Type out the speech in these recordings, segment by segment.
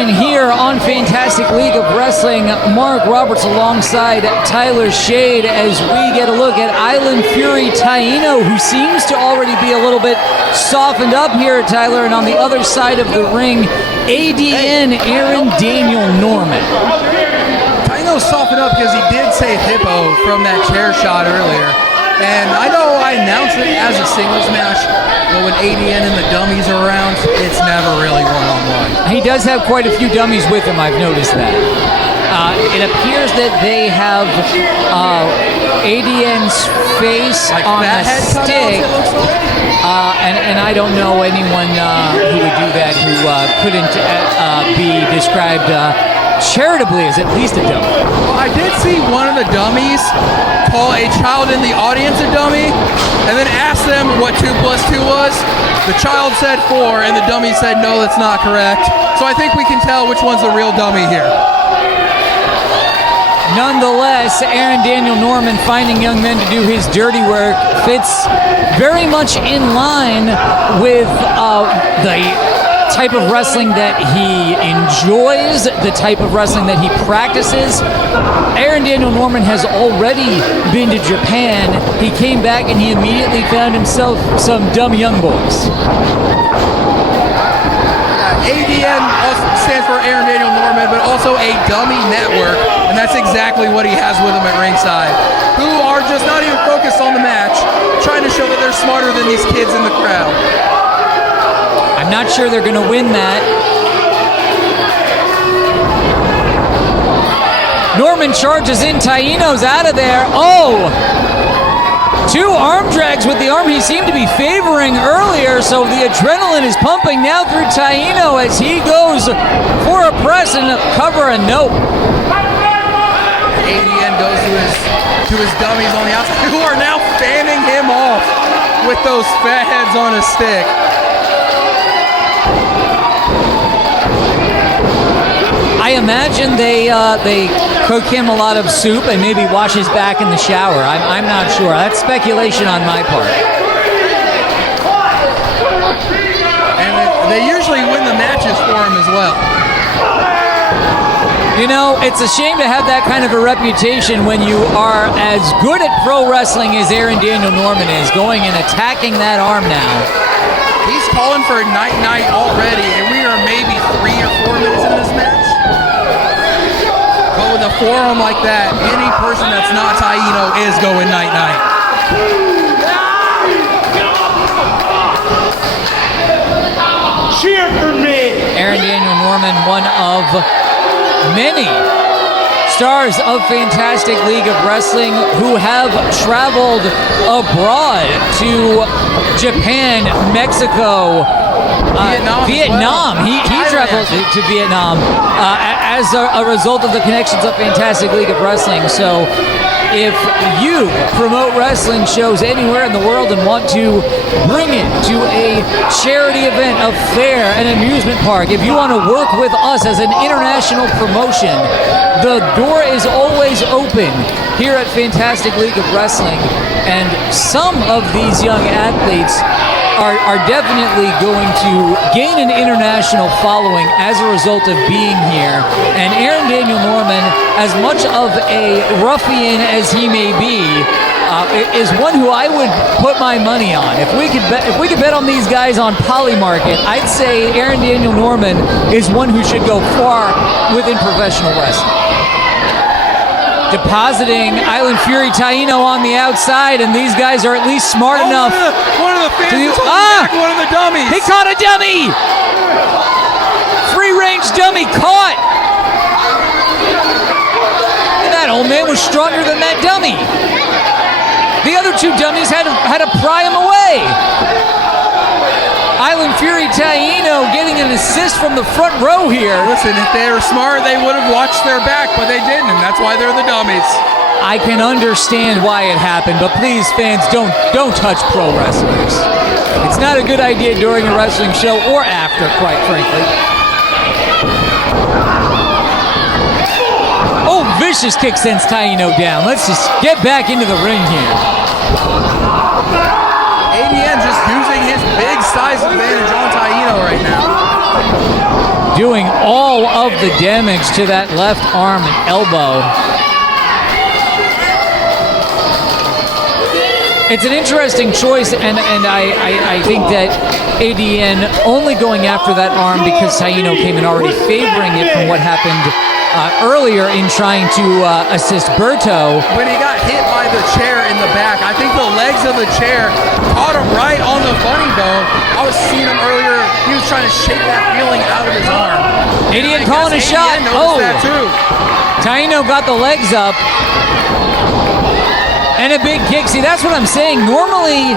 action here on Fantastic League of Wrestling. Mark Roberts alongside Tyler Shade as we get a look at Island Fury Taino, who seems to already be a little bit softened up here, Tyler. And on the other side of the ring, ADN Aaron Daniel Norman. Taino's softened up because he did say hippo from that chair shot earlier. And I know I announced it as a singles match, but when ADN and the dummies are around, it's never really one-on-one. He does have quite a few dummies with him, I've noticed that. It appears that they have ADN's face like on a stick. And I don't know anyone who would do that who couldn't be described charitably as at least a dummy. Well, I did see one of the dummies call a child in the audience a dummy and then ask them what 2 + 2 was. The child said 4 and the dummy said no, that's not correct. So I think we can tell which one's the real dummy here. Nonetheless, Aaron Daniel Norman finding young men to do his dirty work fits very much in line with the type of wrestling that he enjoys, the type of wrestling that he practices. Aaron Daniel Norman has already been to Japan. He came back and he immediately found himself some dumb young boys. ADN also stands for Aaron Daniel Norman, but also a dummy network, and that's exactly what he has with him at ringside, who are just not even focused on the match, trying to show that they're smarter than these kids in the crowd. I'm not sure they're going to win that. Norman charges in. Taino's out of there. Oh! 2 arm drags with the arm he seemed to be favoring earlier, so the adrenaline is pumping now through Taino as he goes for a press and a cover and nope. ADN goes to his dummies on the outside, who are now fanning him off with those fat heads on a stick. I imagine they cook him a lot of soup and maybe wash his back in the shower. I'm not sure. That's speculation on my part. And they usually win the matches for him as well. You know, it's a shame to have that kind of a reputation when you are as good at pro wrestling as Aaron Daniel Norman is, going and attacking that arm now. He's calling for a night-night already, and we are maybe 3 or 4 minutes into this match. But with a forearm like that, any person that's not Taino is going night-night. Cheer for me! Aaron Daniel Norman, one of many stars of Fantastic League of Wrestling who have traveled abroad to Japan, Mexico, Vietnam. Well. He traveled to Vietnam as a result of the connections of Fantastic League of Wrestling. So if you promote wrestling shows anywhere in the world and want to bring it to a charity event, a fair, an amusement park, if you want to work with us as an international promotion, the door is always open here at Fantastic League of Wrestling. And some of these young athletes are definitely going to gain an international following as a result of being here. And Aaron Daniel Norman, as much of a ruffian as he may be, is one who I would put my money on. If we could bet on these guys on Polymarket, I'd say Aaron Daniel Norman is one who should go far within professional wrestling. Depositing Island Fury Taino on the outside, and these guys are at least smart enough. One of the fans back one of the dummies. He caught a dummy! Free range dummy caught! And that old man was stronger than that dummy. The other 2 dummies had to pry him away. Island Fury Taino getting an assist from the front row here. Listen, if they were smart, they would have watched their back, but they didn't, and that's why they're the dummies. I can understand why it happened, but please, fans, don't touch pro wrestlers. It's not a good idea during a wrestling show or after, quite frankly. Oh, vicious kick sends Taino down. Let's just get back into the ring here. ADN just using his big size advantage on Taino right now. doing all of the damage to that left arm and elbow. It's an interesting choice, and I think that ADN only going after that arm because Taino came in already favoring it from what happened earlier in trying to assist Berto. When he got hit by the chair in the back, I think the legs of the chair caught him right on the funny bone. I was seeing him earlier. He was trying to shake that feeling out of his arm. ADN calling a shot. Oh, that too. Taino got the legs up. And a big kick. See, that's what I'm saying. Normally,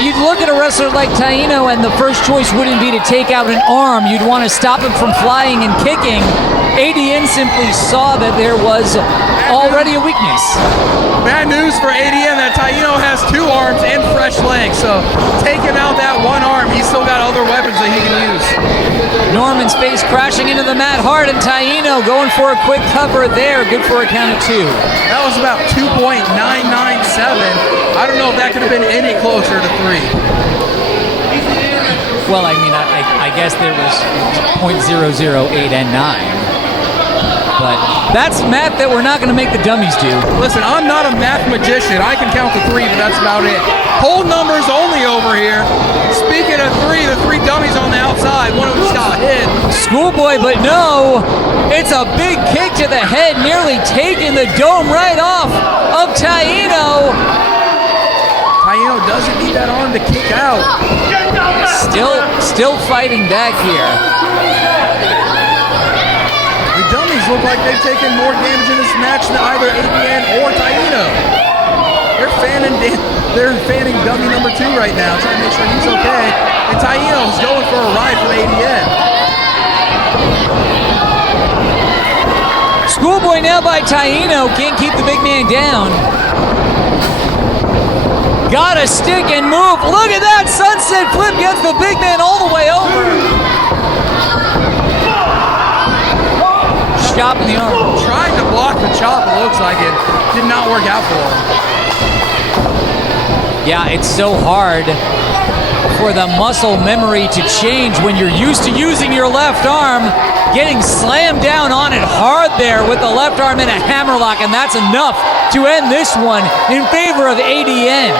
you'd look at a wrestler like Taino and the first choice wouldn't be to take out an arm. You'd want to stop him from flying and kicking. ADN simply saw that there was already a weakness. Bad news for ADN that Taino has 2 arms and fresh legs. So taking out that one arm, he's still got other weapons that he can use. Norman's face crashing into the mat hard, and Taino going for a quick cover there. Good for a count of 2. That was about 2.997. I don't know if that could have been any closer to 3. Well, I mean, I guess there was .008 and 9. But that's math that we're not going to make the dummies do. Listen, I'm not a math magician. I can count to 3, but that's about it. Whole numbers only over here. Speaking of 3, the 3 dummies on the outside. One of them got hit. Schoolboy, but no. It's a big kick to the head, nearly taking the dome right off of Taino. Taino doesn't need that arm to kick out. Still fighting back here. The dummies look like they've taken more damage in this match than either ADN or Taino. They're fanning dummy number 2 right now, trying to make sure he's okay. And Taino's going for a ride from ADN. Schoolboy now by Taino, can't keep the big man down. Got a stick and move. Look at that sunset flip, gets the big man all the way over. Chop in the arm. Tried to block the chop, it looks like it. Did not work out for him. Yeah, it's so hard for the muscle memory to change when you're used to using your left arm. Getting slammed down on it hard there with the left arm in a hammerlock, and that's enough to end this one in favor of ADN.